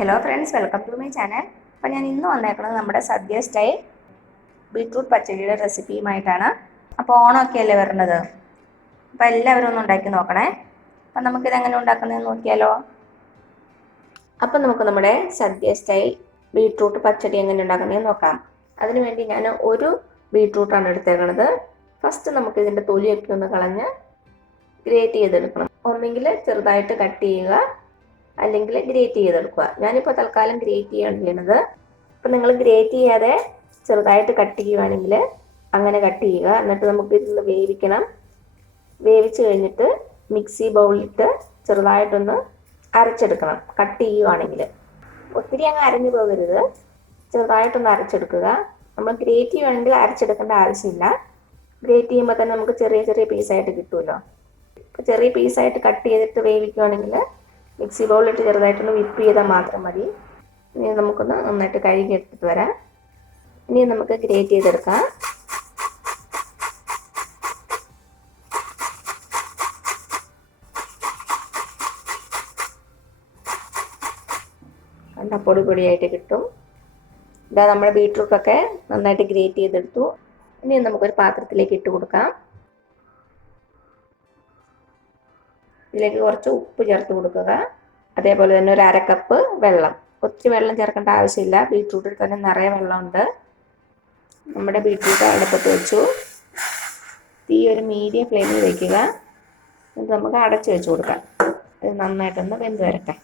Hello friends, welcome to my channel. അപ്പോൾ ഞാൻ ഇന്ന് വന്നേക്കുന്നത് നമ്മുടെ സദ്യ സ്റ്റൈൽ ബീട്രൂട്ട് പച്ചടിയുടെ റെസിപ്പിയുമായിട്ടാണ്. അപ്പോൾ ഓണമൊക്കെ അല്ലേ വരുന്നത്, അപ്പോൾ എല്ലാവരും ഒന്ന് ഉണ്ടാക്കി നോക്കണേ. അപ്പം നമുക്കിതെങ്ങനെ ഉണ്ടാക്കുന്നതെന്ന് നോക്കിയാലോ. അപ്പം നമുക്ക് നമ്മുടെ സദ്യ സ്റ്റൈൽ ബീട്രൂട്ട് പച്ചടി എങ്ങനെ ഉണ്ടാക്കുന്നതെന്ന് നോക്കാം. അതിനുവേണ്ടി ഞാൻ ഒരു ബീട്രൂട്ടാണ് എടുത്തേക്കുന്നത്. ഫസ്റ്റ് നമുക്കിതിൻ്റെ തൊലിയൊക്കെ ഒന്ന് കളഞ്ഞ് ഗ്രേറ്റ് ചെയ്തെടുക്കണം. ഒന്നെങ്കിൽ ചെറുതായിട്ട് കട്ട് ചെയ്യുക, അല്ലെങ്കിൽ ഗ്രേറ്റ് ചെയ്തെടുക്കുക. ഞാനിപ്പോൾ തൽക്കാലം ഗ്രേറ്റ് ചെയ്യാണ് ചെയ്യുന്നത്. അപ്പം നിങ്ങൾ ഗ്രേറ്റ് ചെയ്യാതെ ചെറുതായിട്ട് കട്ട് ചെയ്യുകയാണെങ്കിൽ അങ്ങനെ കട്ട് ചെയ്യുക. എന്നിട്ട് നമുക്ക് ഇതൊന്ന് വേവിക്കണം. വേവിച്ച് കഴിഞ്ഞിട്ട് മിക്സി ബൗളിലിട്ട് ചെറുതായിട്ടൊന്ന് അരച്ചെടുക്കണം. കട്ട് ചെയ്യുകയാണെങ്കിൽ ഒത്തിരി അങ്ങ് അരഞ്ഞു പോകരുത്, ചെറുതായിട്ടൊന്ന് അരച്ചെടുക്കുക. നമ്മൾ ഗ്രേറ്റ് ചെയ്യുകയാണെങ്കിൽ അരച്ചെടുക്കേണ്ട ആവശ്യമില്ല. ഗ്രേറ്റ് ചെയ്യുമ്പോൾ തന്നെ നമുക്ക് ചെറിയ ചെറിയ പീസായിട്ട് കിട്ടുമല്ലോ. ചെറിയ പീസായിട്ട് കട്ട് ചെയ്തിട്ട് വേവിക്കുകയാണെങ്കിൽ മിക്സി ബൗളിലിട്ട് ചെറുതായിട്ടൊന്ന് വിപ്പ് ചെയ്താൽ മാത്രം മതി. ഇനി നമുക്കൊന്ന് നന്നായിട്ട് കഴുകി എടുത്തിട്ട് വരാം. ഇനി നമുക്ക് ഗ്രേറ്റ് ചെയ്തെടുക്കാം. കണ്ട പൊടി പൊടിയായിട്ട് കിട്ടും. ഇതാ നമ്മുടെ ബീട്രൂട്ടൊക്കെ നന്നായിട്ട് ഗ്രേറ്റ് ചെയ്തെടുത്തു. ഇനി നമുക്കൊരു പാത്രത്തിലേക്ക് ഇട്ട് കൊടുക്കാം. ഇതിലേക്ക് കുറച്ച് ഉപ്പ് ചേർത്ത് കൊടുക്കുക. അതേപോലെ തന്നെ ഒരു അരക്കപ്പ് വെള്ളം. ഒത്തിരി വെള്ളം ചേർക്കേണ്ട ആവശ്യമില്ല, ബീട്രൂട്ടിൽ തന്നെ നിറയെ വെള്ളമുണ്ട്. നമ്മുടെ ബീട്രൂട്ട് അടുപ്പത്ത് വെച്ചു. തീ ഒരു മീഡിയം ഫ്ലെയിമിൽ വയ്ക്കുക. ഇത് നമുക്ക് അടച്ചു വെച്ച് കൊടുക്കാം. ഇത് നന്നായിട്ടൊന്ന് വെന്ത് വരട്ടെ.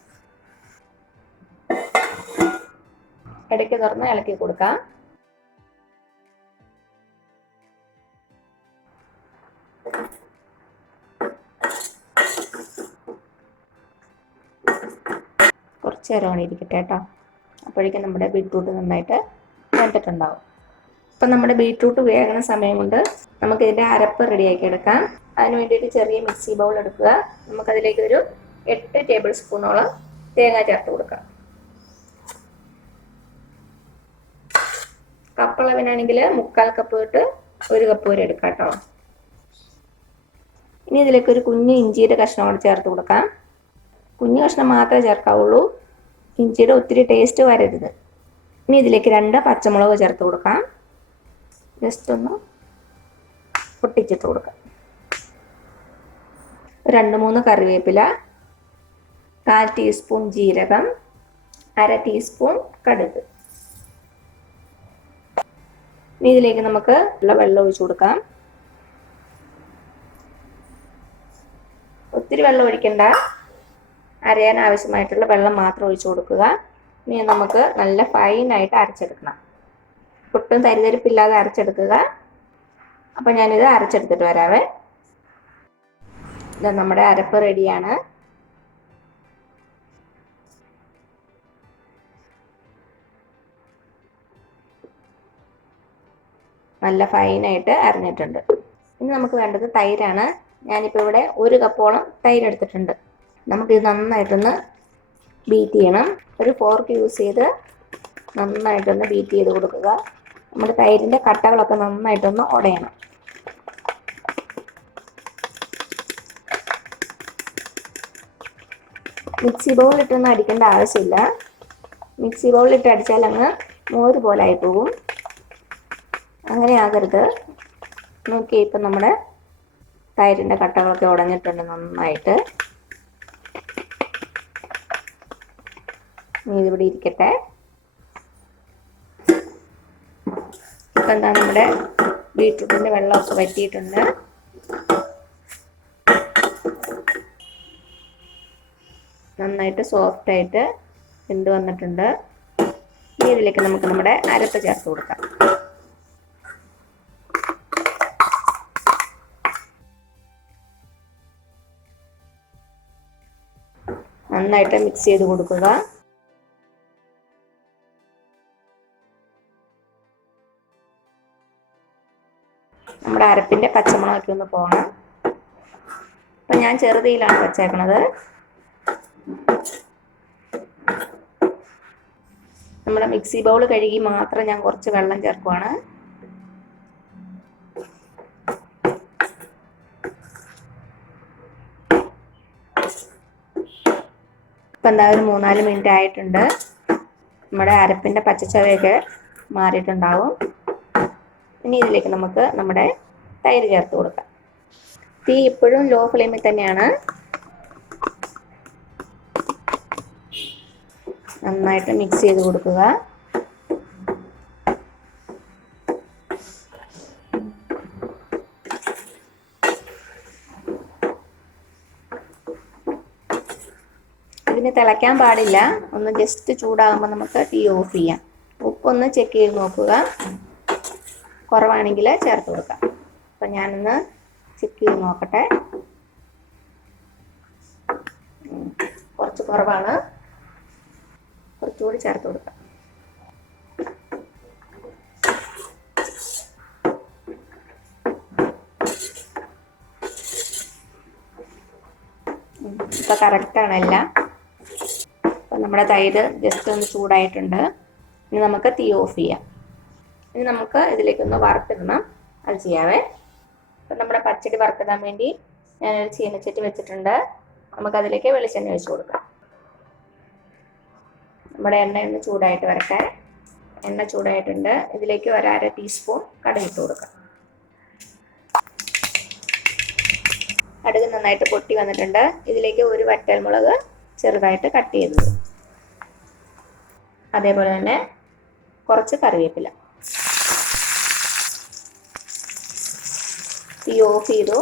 ഇടയ്ക്ക് തുറന്ന് ഇളക്കി കൊടുക്കാം. കുറച്ച് നേരമാണ് ഇരിക്കട്ടെ കേട്ടോ. അപ്പോഴേക്കും നമ്മുടെ ബീട്രൂട്ട് നന്നായിട്ട് വെന്തിട്ടുണ്ടാവും. അപ്പം നമ്മുടെ ബീട്രൂട്ട് വേകുന്ന സമയം കൊണ്ട് നമുക്കിതിൻ്റെ അരപ്പ് റെഡിയാക്കി എടുക്കാം. അതിന് വേണ്ടിയിട്ട് ചെറിയ മിക്സി ബൗൾ എടുക്കുക. നമുക്കതിലേക്ക് ഒരു 8 ടേബിൾ സ്പൂണോളം തേങ്ങ ചേർത്ത് കൊടുക്കാം. കപ്പളവിനാണെങ്കിൽ 1/4 കപ്പ് തൊട്ട് 1 കപ്പ് വരെ എടുക്കാം കേട്ടോ. ഇനി ഇതിലേക്ക് ഒരു കുഞ്ഞ് ഇഞ്ചിയുടെ കഷ്ണം കൂടെ ചേർത്ത് കൊടുക്കാം. കുഞ്ഞു കഷ്ണം മാത്രമേ ചേർക്കാവുള്ളൂ, ഇഞ്ചിയുടെ ഒത്തിരി ടേസ്റ്റ് വരരുത്. ഇനി ഇതിലേക്ക് 2 പച്ചമുളക് ചേർത്ത് കൊടുക്കാം. ജസ്റ്റ് ഒന്ന് പൊട്ടിച്ചിട്ട് കൊടുക്കാം. 2-3 കറിവേപ്പില, 1/4 ടീസ്പൂൺ ജീരകം, 1/2 ടീസ്പൂൺ കടുക്. ഇനി ഇതിലേക്ക് നമുക്ക് വെള്ളം ഒഴിച്ചു കൊടുക്കാം. ഒത്തിരി വെള്ളം ഒഴിക്കണ്ട, അരയാൻ ആവശ്യമായിട്ടുള്ള വെള്ളം മാത്രം ഒഴിച്ചു കൊടുക്കുക. ഇനി നമുക്ക് നല്ല ഫൈനായിട്ട് അരച്ചെടുക്കണം. ഒട്ടും തരിതരിപ്പില്ലാതെ അരച്ചെടുക്കുക. അപ്പം ഞാനിത് അരച്ചെടുത്തിട്ട് വരാവേ. ഇത് നമ്മുടെ അരപ്പ് റെഡിയാണ്. നല്ല ഫൈനായിട്ട് അരഞ്ഞിട്ടുണ്ട്. ഇനി നമുക്ക് വേണ്ടത് തൈരാണ്. ഞാനിപ്പോൾ ഇവിടെ 1 കപ്പോളം തൈര് എടുത്തിട്ടുണ്ട്. നമുക്കിത് നന്നായിട്ടൊന്ന് ബീറ്റ് ചെയ്യണം. ഒരു ഫോർക്ക് യൂസ് ചെയ്ത് നന്നായിട്ടൊന്ന് ബീറ്റ് ചെയ്ത് കൊടുക്കുക. നമ്മുടെ തൈരിൻ്റെ കട്ടകളൊക്കെ നന്നായിട്ടൊന്ന് ഉടയണം. മിക്സി ബൗളിലിട്ടൊന്നും അടിക്കേണ്ട ആവശ്യമില്ല. മിക്സി ബൗളിലിട്ട് അടിച്ചാൽ അങ്ങ് മോര് പോലെ ആയി പോകും. അങ്ങനെ ആകരുത്. നോക്കി, ഇപ്പം നമ്മുടെ തൈരിൻ്റെ കട്ടകളൊക്കെ ഉടഞ്ഞിട്ടുണ്ട് നന്നായിട്ട്. ഇതിവിടെ ഇരിക്കട്ടെ. ഇപ്പം എന്താ, നമ്മുടെ ബീട്രൂട്ടിൻ്റെ വെള്ളമൊക്കെ വറ്റിയിട്ടുണ്ട്. നന്നായിട്ട് സോഫ്റ്റായിട്ട് വെന്ത് വന്നിട്ടുണ്ട്. ഇനി ഇതിലേക്ക് നമുക്ക് നമ്മുടെ അരപ്പ് ചേർത്ത് കൊടുക്കാം. നന്നായിട്ട് മിക്സ് ചെയ്ത് കൊടുക്കുക. നമ്മുടെ അരപ്പിൻ്റെ പച്ചമണമൊക്കെ ഒന്ന് പോകണം. അപ്പം ഞാൻ ചെറുതീയിലാണ് വച്ചേക്കണത്. നമ്മുടെ മിക്സി ബൗൾ കഴുകി മാത്രം ഞാൻ കുറച്ച് വെള്ളം ചേർക്കുവാണ്. ഇപ്പം എന്താ ഒരു 3-4 മിനിറ്റ് ആയിട്ടുണ്ട്. നമ്മുടെ അരപ്പിൻ്റെ പച്ചച്ചവയൊക്കെ മാറിയിട്ടുണ്ടാവും. ഇനി ഇതിലേക്ക് നമുക്ക് നമ്മുടെ തൈര് ചേർത്ത് കൊടുക്കാം. തീ ഇപ്പോഴും ലോ ഫ്ലെയിമിൽ തന്നെയാണ്. നന്നായിട്ട് മിക്സ് ചെയ്ത് കൊടുക്കുക. ഇതിന് തിളയ്ക്കാൻ പാടില്ല. ഒന്ന് ജസ്റ്റ് ചൂടാകുമ്പോൾ നമുക്ക് തീ ഓഫ് ചെയ്യാം. ഉപ്പൊന്ന് ചെക്ക് ചെയ്ത് നോക്കുക. കുറവാണെങ്കിൽ ചേർത്ത് കൊടുക്കാം. അപ്പം ഞാനൊന്ന് ചെക്ക് ചെയ്ത് നോക്കട്ടെ. കുറച്ച് കുറവാണ്, കുറച്ചുകൂടി ചേർത്ത് കൊടുക്കാം. ഇപ്പം കറക്റ്റാണ് എല്ലാം. അപ്പം നമ്മുടെ തൈര് ജസ്റ്റ് ഒന്ന് ചൂടായിട്ടുണ്ട്. ഇനി നമുക്ക് തീ ഓഫ് ചെയ്യാം. ഇനി നമുക്ക് ഇതിലേക്കൊന്ന് വറുത്തിടണം. അത് ചെയ്യാവേ. അപ്പം നമ്മുടെ പച്ചടി വറുത്തിടാൻ വേണ്ടി ഞാനൊരു ചീനച്ചട്ടി വെച്ചിട്ടുണ്ട്. നമുക്കതിലേക്ക് വെളിച്ചെണ്ണ ഒഴിച്ച് കൊടുക്കാം. നമ്മുടെ എണ്ണ ഒന്ന് ചൂടായിട്ട് വരട്ടെ. എണ്ണ ചൂടായിട്ടുണ്ട്. ഇതിലേക്ക് 1/2 ടീസ്പൂൺ കടുക് ഇട്ട് കൊടുക്കാം. കടുക് നന്നായിട്ട് പൊട്ടി വന്നിട്ടുണ്ട്. ഇതിലേക്ക് ഒരു വറ്റൽമുളക് ചെറുതായിട്ട് കട്ട് ചെയ്തത്, അതേപോലെ തന്നെ കുറച്ച് കറിവേപ്പില. തീ ഓഫ് ചെയ്തു.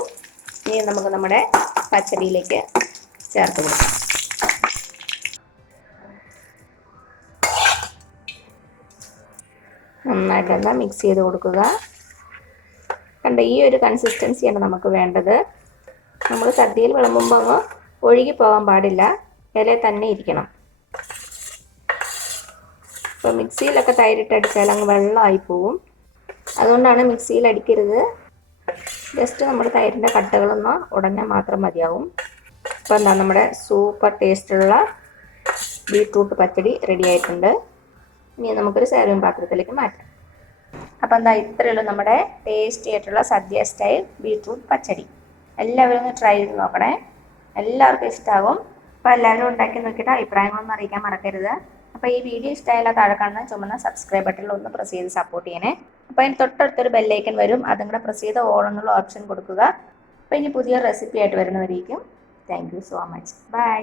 ഇനി നമുക്ക് നമ്മുടെ പച്ചടിയിലേക്ക് ചേർത്ത് കൊടുക്കാം. നന്നായിട്ടൊന്ന് മിക്സ് ചെയ്ത് കൊടുക്കുക. കണ്ട ഈ ഒരു കൺസിസ്റ്റൻസിയാണ് നമുക്ക് വേണ്ടത്. നമ്മൾ സദ്യയിൽ വിളമ്പുമ്പോൾ അങ്ങ് ഒഴുകി പോകാൻ പാടില്ല, ഇലയിൽ തന്നെ ഇരിക്കണം. ഇപ്പോൾ മിക്സിയിലൊക്കെ തൈരിട്ടടിച്ചാൽ അങ്ങ് വെള്ളമായി പോവും. അതുകൊണ്ടാണ് മിക്സിയിൽ അടിക്കരുത്. ജസ്റ്റ് നമ്മുടെ തൈരിൻ്റെ കട്ടകളൊന്ന് ഉടഞ്ഞാൽ മാത്രം മതിയാവും. അപ്പോൾ എന്താ നമ്മുടെ സൂപ്പർ ടേസ്റ്റുള്ള ബീട്രൂട്ട് പച്ചടി റെഡി ആയിട്ടുണ്ട്. ഇനി നമുക്കൊരു സെർവിങ് പാത്രത്തിലേക്ക് മാറ്റാം. അപ്പോൾ എന്താ ഇത്രയുള്ളൂ നമ്മുടെ ടേസ്റ്റി ആയിട്ടുള്ള സദ്യ സ്റ്റൈൽ ബീട്രൂട്ട് പച്ചടി. എല്ലാവരും ഒന്ന് ട്രൈ ചെയ്ത് നോക്കണേ. എല്ലാവർക്കും ഇഷ്ടമാകും. അപ്പോൾ എല്ലാവരും ഉണ്ടാക്കി നോക്കിയിട്ട് അഭിപ്രായങ്ങളൊന്നും അറിയിക്കാൻ മറക്കരുത്. അപ്പോൾ ഈ വീഡിയോ ഇഷ്ടമായാൽ താഴെ കാണുന്ന ചുമന്ന സബ്സ്ക്രൈബ് ബട്ടണിൽ ഒന്ന് പ്രസ് ചെയ്ത് സപ്പോർട്ട് ചെയ്യണേ. അപ്പോൾ അതിന് തൊട്ടടുത്തൊരു ബെല്ലൈക്കൻ വരും. അതും കൂടെ പ്രസ് ചെയ്ത് ഓൾ എന്നുള്ള ഓപ്ഷൻ കൊടുക്കുക. അപ്പോൾ ഇനി പുതിയ റെസിപ്പി ആയിട്ട് വരുന്നവരേക്കും. Thank you so much. By.